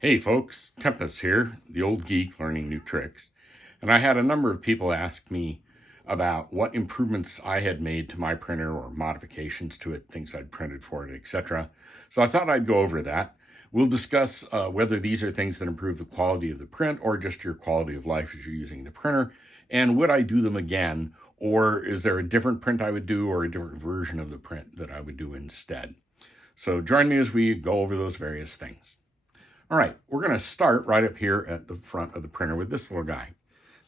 Hey folks, Tempest here, the old geek learning new tricks. And I had a number of people ask me about what improvements I had made to my printer or modifications to it, things I'd printed for it, etc. So I thought I'd go over that. We'll discuss whether these are things that improve the quality of the print or just your quality of life as you're using the printer. And would I do them again? Or is there a different print I would do or a different version of the print that I would do instead? So join me as we go over those various things. All right, we're going to start right up here at the front of the printer with this little guy.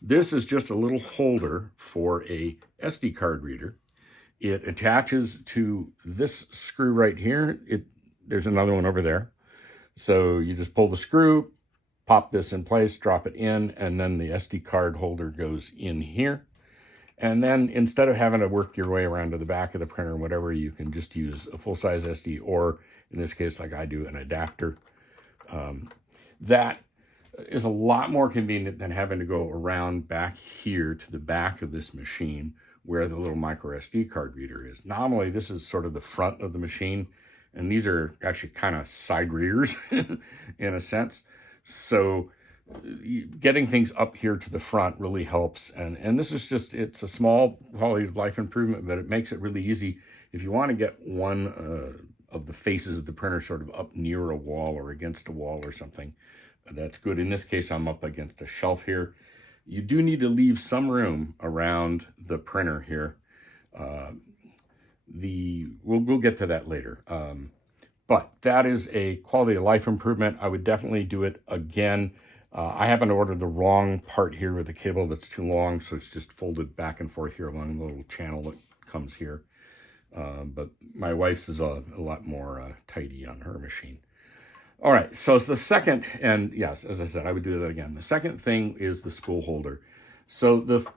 This is just a little holder for a SD card reader. It attaches to this screw right here. There's another one over there. So you just pull the screw, pop this in place, drop it in, and then the SD card holder goes in here. And then instead of having to work your way around to the back of the printer or whatever, you can just use a full-size SD or, in this case, like I do, an adapter. That is a lot more convenient than having to go around back here to the back of this machine where the little micro SD card reader is. Normally, this is sort of the front of the machine, and these are actually kind of side readers in a sense. So getting things up here to the front really helps. And this is just, it's a small quality of life improvement, but it makes it really easy. If you want to get one of the faces of the printer sort of up near a wall or against a wall or something, that's good. In this case, I'm up against a shelf here. You do need to leave some room around the printer here. We'll get to that later. But that is a quality of life improvement. I would definitely do it again. I happen to order the wrong part here with the cable that's too long, so it's just folded back and forth here along the little channel that comes here. But my wife's is a lot more tidy on her machine. All right, so the second, and yes, as I said, I would do that again. The second thing is the spool holder. So the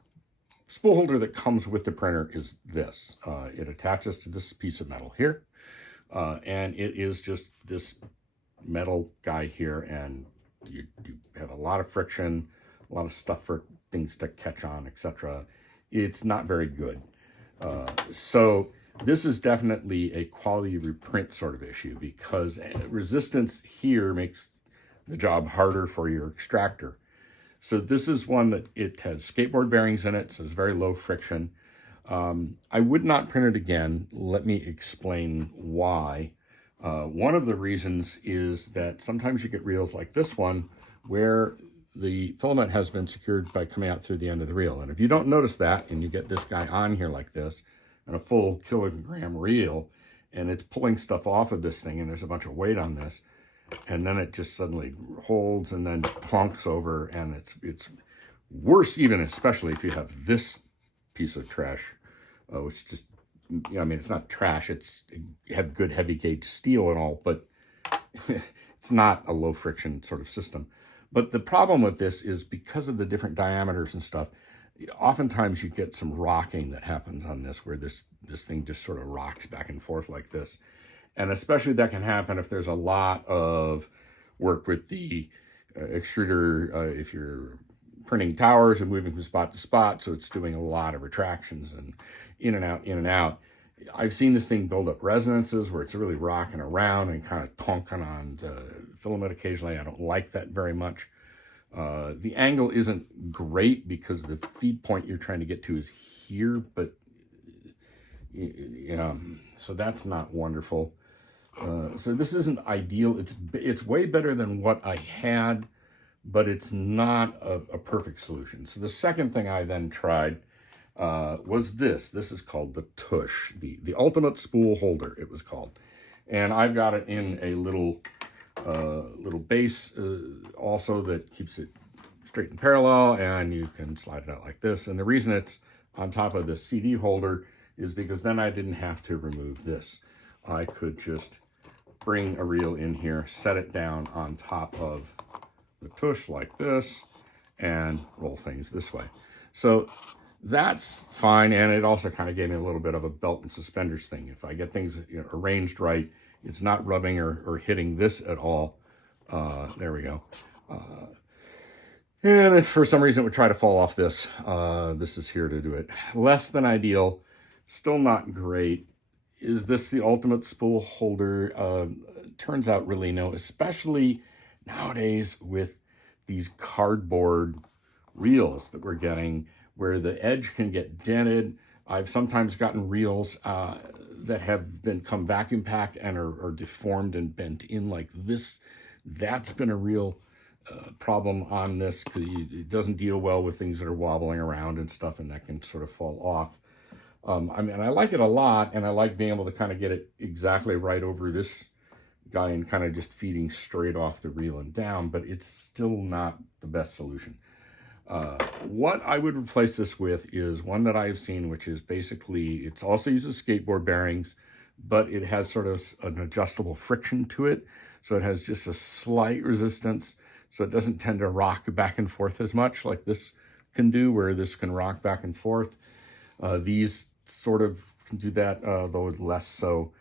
spool holder that comes with the printer is this. It attaches to this piece of metal here, and it is just this metal guy here, and you have a lot of friction, a lot of stuff for things to catch on, etc. It's not very good. So this is definitely a quality reprint sort of issue because resistance here makes the job harder for your extractor. So this is one that it has skateboard bearings in it, so it's very low friction. I would not print it again. Let me explain why. One of the reasons is that sometimes you get reels like this one where the filament has been secured by coming out through the end of the reel. And if you don't notice that and you get this guy on here like this, and a full kilogram reel, and it's pulling stuff off of this thing, and there's a bunch of weight on this, and then it just suddenly holds and then plunks over, and it's worse even, especially if you have this piece of trash, which just, I mean, it's not trash, it have good heavy gauge steel and all, but it's not a low friction sort of system. But the problem with this is because of the different diameters and stuff, oftentimes you get some rocking that happens on this where this thing just sort of rocks back and forth like this. And especially that can happen if there's a lot of work with the extruder, if you're printing towers and moving from spot to spot, so it's doing a lot of retractions and in and out, in and out. I've seen this thing build up resonances where it's really rocking around and kind of plunking on the filament occasionally. I don't like that very much. The angle isn't great because the feed point you're trying to get to is here, but so that's not wonderful. So this isn't ideal. It's way better than what I had, but it's not a perfect solution. So the second thing I then tried was this. This is called the Tush, the Ultimate Spool Holder, it was called. And I've got it in a little base also that keeps it straight and parallel, and you can slide it out like this. And the reason it's on top of the CD holder is because then I didn't have to remove this. I could just bring a reel in here, set it down on top of the tush like this, and roll things this way. So that's fine, and it also kind of gave me a little bit of a belt and suspenders thing. If I get things arranged right, it's not rubbing or hitting this at all. There we go. And if for some reason it would try to fall off this, this is here to do it. Less than ideal, still not great. Is this the ultimate spool holder? Turns out really no, especially Nowadays, with these cardboard reels that we're getting, where the edge can get dented, I've sometimes gotten reels that have come vacuum packed and are deformed and bent in like this. That's been a real problem on this, because it doesn't deal well with things that are wobbling around and stuff, and that can sort of fall off. I mean, I like it a lot, and I like being able to kind of get it exactly right over this guy and kind of just feeding straight off the reel and down, but it's still not the best solution. What I would replace this with is one that I've seen, which is basically, it also uses skateboard bearings, but it has sort of an adjustable friction to it. So it has just a slight resistance, so it doesn't tend to rock back and forth as much like this can do, where this can rock back and forth. These sort of can do that, though less so.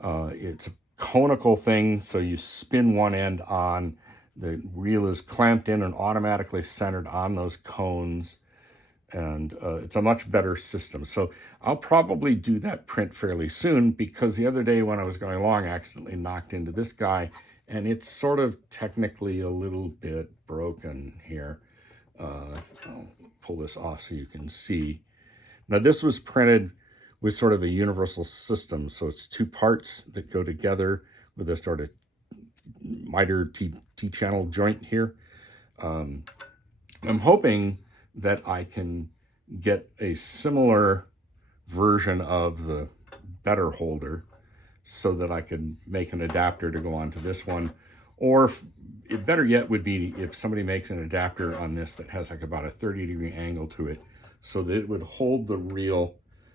It's a conical thing, so you spin one end on, the reel is clamped in and automatically centered on those cones, and it's a much better system. So I'll probably do that print fairly soon, because the other day when I was going along, I accidentally knocked into this guy, and it's sort of technically a little bit broken here. I'll pull this off so you can see. Now this was printed with sort of a universal system, so it's two parts that go together with a sort of miter T-channel joint here. I'm hoping that I can get a similar version of the better holder, so that I could make an adapter to go onto this one. Or better yet would be if somebody makes an adapter on this that has like about a 30-degree angle to it, so that it would hold the reel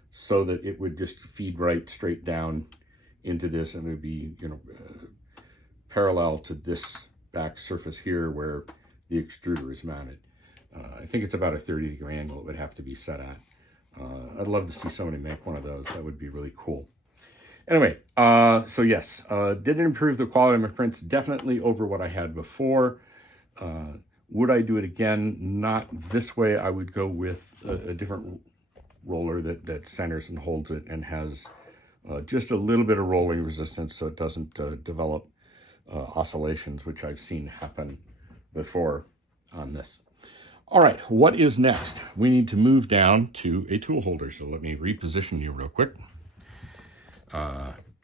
so that it would just feed right straight down into this, and it would be, you know, parallel to this back surface here where the extruder is mounted. I think it's about a 30-degree angle it would have to be set at. I'd love to see somebody make one of those. That would be really cool. Anyway, so yes, did it improve the quality of my prints? Definitely over what I had before. Would I do it again? Not this way. I would go with a different roller that centers and holds it and has just a little bit of rolling resistance, so it doesn't develop oscillations, which I've seen happen before on this. All right, what is next? We need to move down to a tool holder. So let me reposition you real quick.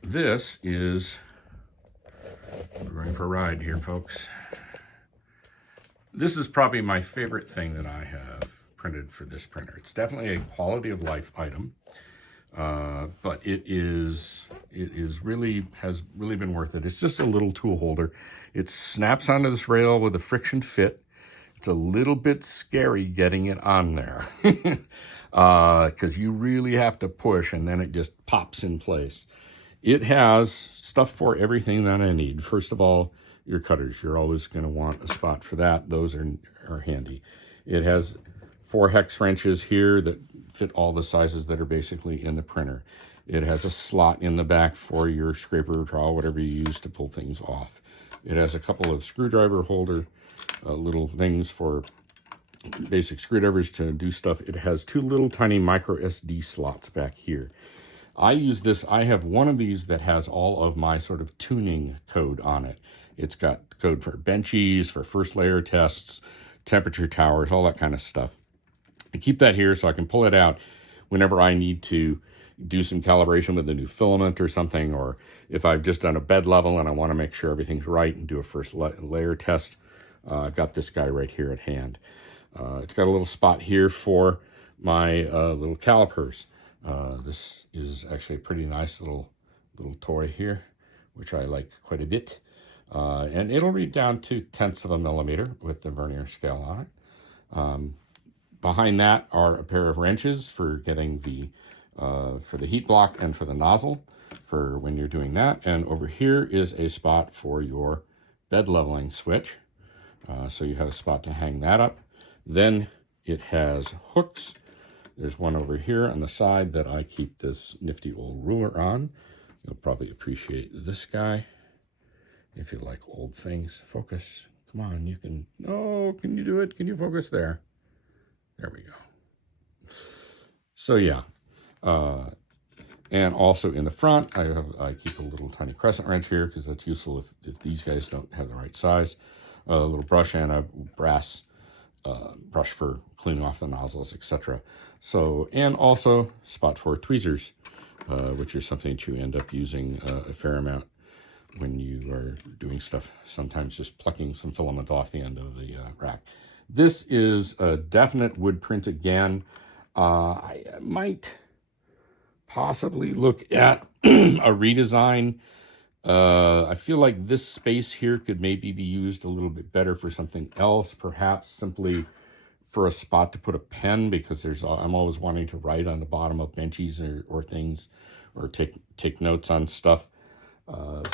This is, we're going for a ride here, folks. This is probably my favorite thing that I have printed for this printer. It's definitely a quality of life item, but it has really been worth it. It's just a little tool holder. It snaps onto this rail with a friction fit. It's a little bit scary getting it on there, because you really have to push, and then it just pops in place. It has stuff for everything that I need. First of all, your cutters. You're always going to want a spot for that. Those are handy. It has 4 hex wrenches here that fit all the sizes that are basically in the printer. It has a slot in the back for your scraper, trowel, whatever you use to pull things off. It has a couple of screwdriver holder little things for basic screwdrivers to do stuff. It has 2 little tiny micro SD slots back here. I use this. I have one of these that has all of my sort of tuning code on it. It's got code for benchies, for first layer tests, temperature towers, all that kind of stuff. I keep that here so I can pull it out whenever I need to do some calibration with a new filament or something, or if I've just done a bed level and I want to make sure everything's right and do a first layer test. I've got this guy right here at hand. It's got a little spot here for my little calipers. This is actually a pretty nice little toy here, which I like quite a bit. And it'll read down to 1/10 of a millimeter with the vernier scale on it. Behind that are a pair of wrenches for getting for the heat block and for the nozzle for when you're doing that. And over here is a spot for your bed leveling switch. So you have a spot to hang that up. Then it has hooks. There's one over here on the side that I keep this nifty old ruler on. You'll probably appreciate this guy if you like old things. Focus. Come on, you can. Oh, can you do it? Can you focus there? There we go. So yeah. And also in the front, I keep a little tiny crescent wrench here because that's useful if these guys don't have the right size. a little brush and a brass brush for cleaning off the nozzles, etc. So, and also spot for tweezers, which is something that you end up using a fair amount when you are doing stuff, sometimes just plucking some filament off the end of the rack. This is a definite wood print again. I might possibly look at a redesign. I feel like this space here could maybe be used a little bit better for something else, perhaps simply for a spot to put a pen, because I'm always wanting to write on the bottom of benches or things, or take notes on stuff.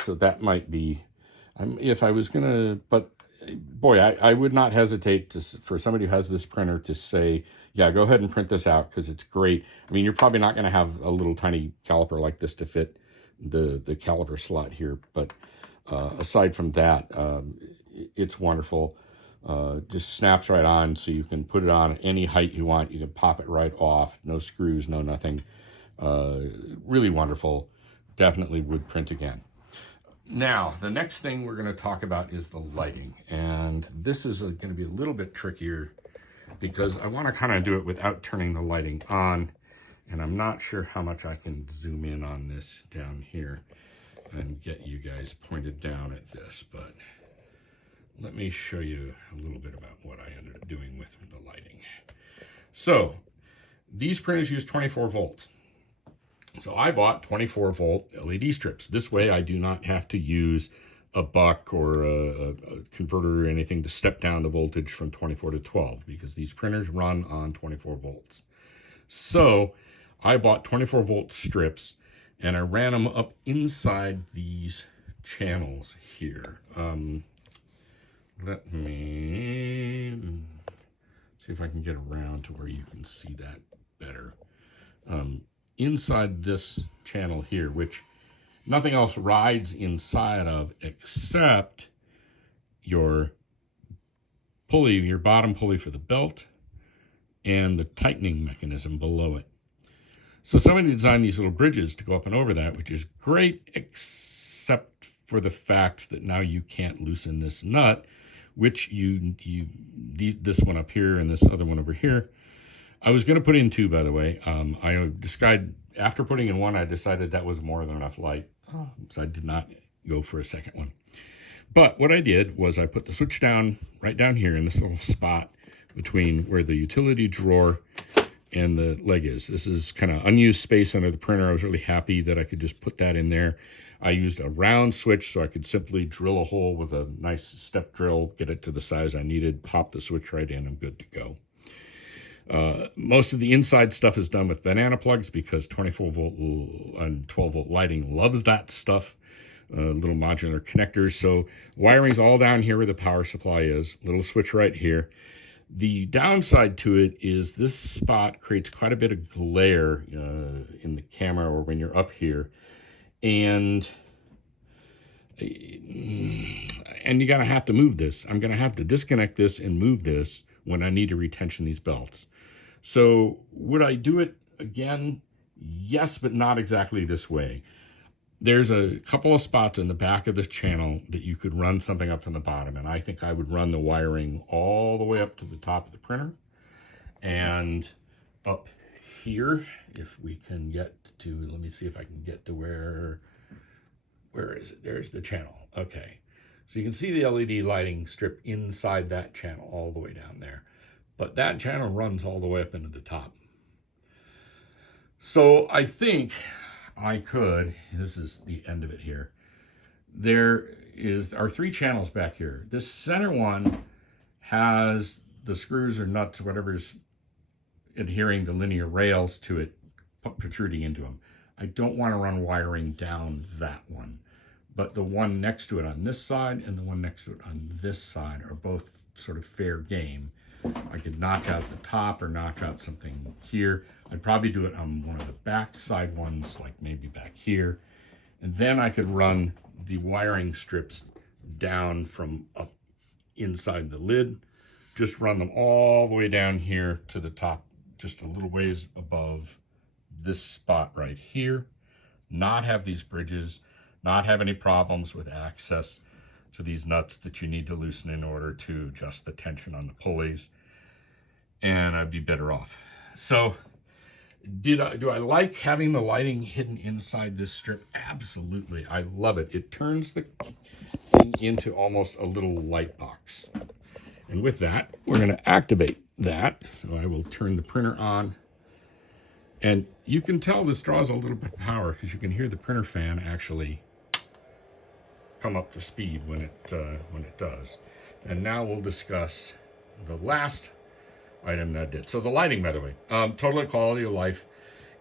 So that might be, if I was gonna, but boy, I would not hesitate for somebody who has this printer to say, yeah, go ahead and print this out, because it's great. I mean, you're probably not going to have a little tiny caliper like this to fit the caliper slot here, but aside from that, it's wonderful. Just snaps right on, so you can put it on any height you want. You can pop it right off, no screws, no nothing. Really wonderful. Definitely would print again. Now, the next thing we're going to talk about is the lighting, and this is going to be a little bit trickier because I want to kind of do it without turning the lighting on, and I'm not sure how much I can zoom in on this down here and get you guys pointed down at this, but let me show you a little bit about what I ended up doing with the lighting. So these printers use 24 volts. So I bought 24 volt LED strips. This way I do not have to use a buck or a converter or anything to step down the voltage from 24 to 12, because these printers run on 24 volts. So I bought 24 volt strips and I ran them up inside these channels here. Let me see if I can get around to where you can see that better. Inside this channel here, which nothing else rides inside of except your pulley, your bottom pulley for the belt, and the tightening mechanism below it. So somebody designed these little bridges to go up and over that, which is great, except for the fact that now you can't loosen this nut, which this one up here and this other one over here. I was going to put in two, by the way. I decided, after putting in one, I decided that was more than enough light. So I did not go for a second one. But what I did was I put the switch down right down here in this little spot between where the utility drawer and the leg is. This is kind of unused space under the printer. I was really happy that I could just put that in there. I used a round switch so I could simply drill a hole with a nice step drill, get it to the size I needed, pop the switch right in, I'm good to go. Most of the inside stuff is done with banana plugs because 24 volt and 12 volt lighting loves that stuff. Little modular connectors. So wiring's all down here where the power supply is. Little switch right here. The downside to it is this spot creates quite a bit of glare in the camera or when you're up here. And you're going to have to move this. I'm going to have to disconnect this and move this when I need to retension these belts. So would I do it again? Yes, but not exactly this way. There's a couple of spots in the back of this channel that you could run something up from the bottom, and I think I would run the wiring all the way up to the top of the printer. And up here, if we can get to, let me see if I can get to where is it? There's the channel. Okay. So you can see the LED lighting strip inside that channel all the way down there. But that channel runs all the way up into the top. So I think I could, this is the end of it here. There are three channels back here. This center one has the screws or nuts, whatever's adhering the linear rails to it, protruding into them. I don't want to run wiring down that one. But the one next to it on this side and the one next to it on this side are both sort of fair game. I could knock out the top or knock out something here. I'd probably do it on one of the back side ones, like maybe back here. And then I could run the wiring strips down from up inside the lid. Just run them all the way down here to the top, just a little ways above this spot right here. Not have these bridges, not have any problems with access. to these nuts that you need to loosen in order to adjust the tension on the pulleys, and I'd be better off. So do I like having the lighting hidden inside this strip? Absolutely. I love it. It turns the thing into almost a little light box. And with that, we're going to activate that. So I will turn the printer on. And you can tell this draws a little bit of power because you can hear the printer fan actually come up to speed when it does. And now we'll discuss the last item that I did. So the lighting, by the way, total quality of life.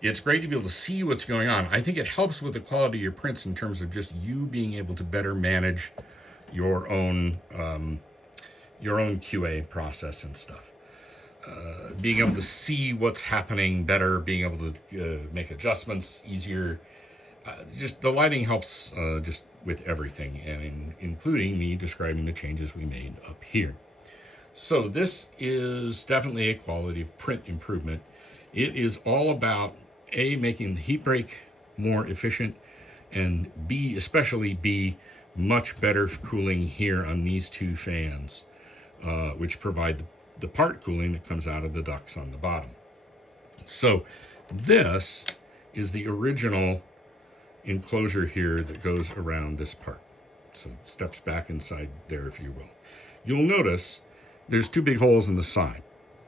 It's great to be able to see what's going on. I think it helps with the quality of your prints in terms of just you being able to better manage your own QA process and stuff. Being able to see what's happening better, being able to make adjustments easier. Just the lighting helps just with everything, and including me describing the changes we made up here. So this is definitely a quality of print improvement. It is all about A, making the heat break more efficient, and B, especially B, much better cooling here on these two fans, which provide the part cooling that comes out of the ducts on the bottom. So this is the original enclosure here that goes around this part. So it steps back inside there, if you will. You'll notice there's two big holes in the side,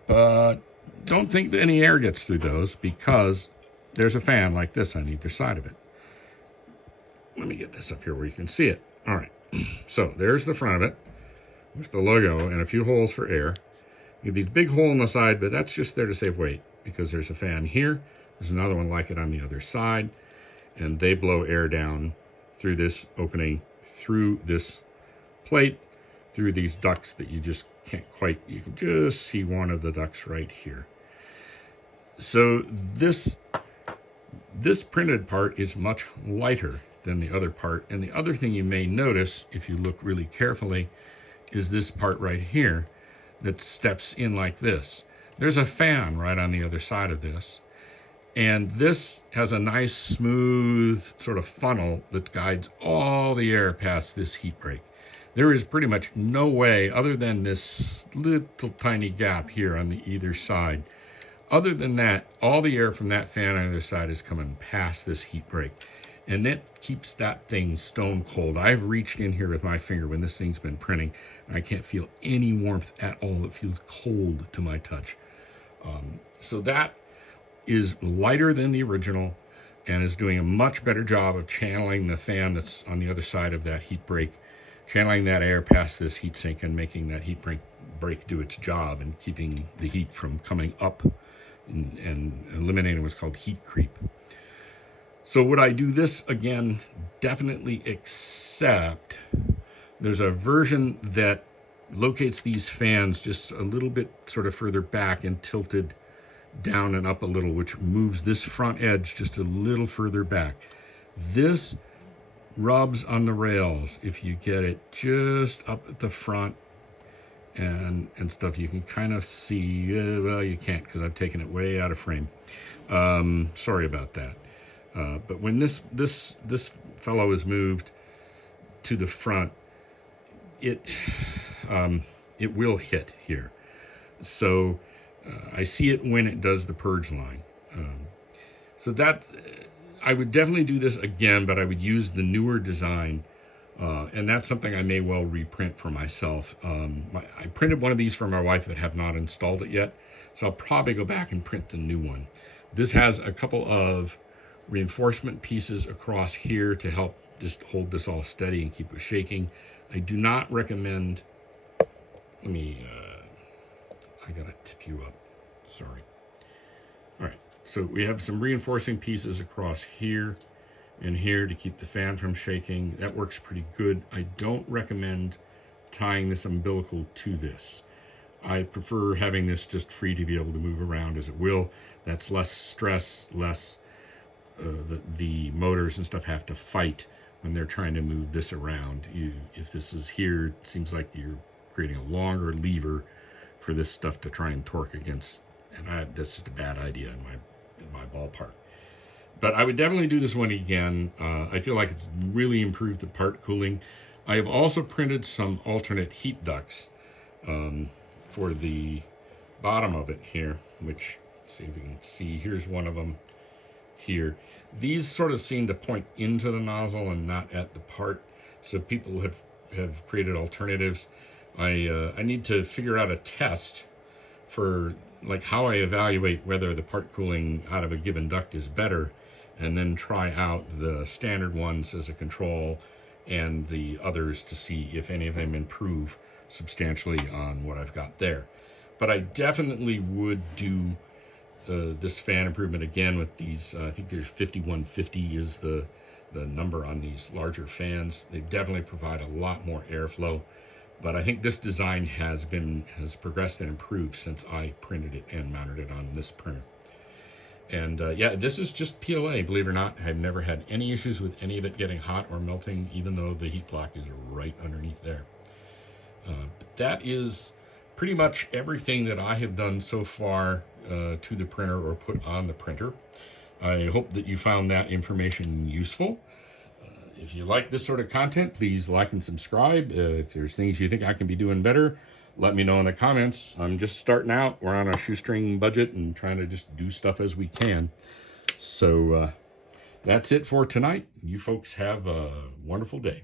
but don't think that any air gets through those because there's a fan like this on either side of it. Let me get this up here where you can see it. All right, so there's the front of it with the logo and a few holes for air. You have these big hole in the side, but that's just there to save weight because there's a fan here. There's another one like it on the other side, and they blow air down through this opening, through this plate, through these ducts that you just can't quite, you can just see one of the ducts right here. So this printed part is much lighter than the other part. And the other thing you may notice, if you look really carefully, is this part right here that steps in like this. There's a fan right on the other side of this. And this has a nice smooth sort of funnel that guides all the air past this heat break. There is pretty much no way, other than this little tiny gap here on the either side. Other than that, all the air from that fan on the other side is coming past this heat break. And that keeps that thing stone cold. I've reached in here with my finger when this thing's been printing, and I can't feel any warmth at all. It feels cold to my touch. So that is lighter than the original and is doing a much better job of channeling the fan that's on the other side of that heat break, channeling that air past this heat sink and making that heat break do its job and keeping the heat from coming up and eliminating what's called heat creep. So would I do this again? Definitely, except there's a version that locates these fans just a little bit sort of further back and tilted down and up a little, which moves this front edge just a little further back. This rubs on the rails if you get it just up at the front and stuff. You can kind of see, well, you can't because I've taken it way out of frame. Sorry about that. But when this fellow is moved to the front, it will hit here. So I see it when it does the purge line. So that I would definitely do this again, but I would use the newer design. And that's something I may well reprint for myself. I printed one of these for my wife, but have not installed it yet. So I'll probably go back and print the new one. This has a couple of reinforcement pieces across here to help just hold this all steady and keep it shaking. I do not recommend, I gotta tip you up, sorry. All right, so we have some reinforcing pieces across here and here to keep the fan from shaking. That works pretty good. I don't recommend tying this umbilical to this. I prefer having this just free to be able to move around as it will. That's less stress, less the motors and stuff have to fight when they're trying to move this around. If this is here, it seems like you're creating a longer lever for this stuff to try and torque against, and that's just a bad idea in my ballpark. But I would definitely do this one again. I feel like it's really improved the part cooling. I have also printed some alternate heat ducts for the bottom of it here, which, see if you can see, here's one of them here. These sort of seem to point into the nozzle and not at the part, so people have created alternatives. I need to figure out a test for like how I evaluate whether the part cooling out of a given duct is better, and then try out the standard ones as a control and the others to see if any of them improve substantially on what I've got there. But I definitely would do this fan improvement again with these. I think there's 5150 is the number on these larger fans. They definitely provide a lot more airflow. But I think this design has progressed and improved since I printed it and mounted it on this printer. And yeah, this is just PLA, believe it or not. I've never had any issues with any of it getting hot or melting, even though the heat block is right underneath there. But that is pretty much everything that I have done so far to the printer or put on the printer. I hope that you found that information useful. If you like this sort of content, please like and subscribe. If there's things you think I can be doing better, let me know in the comments. I'm just starting out. We're on a shoestring budget and trying to just do stuff as we can. So that's it for tonight. You folks have a wonderful day.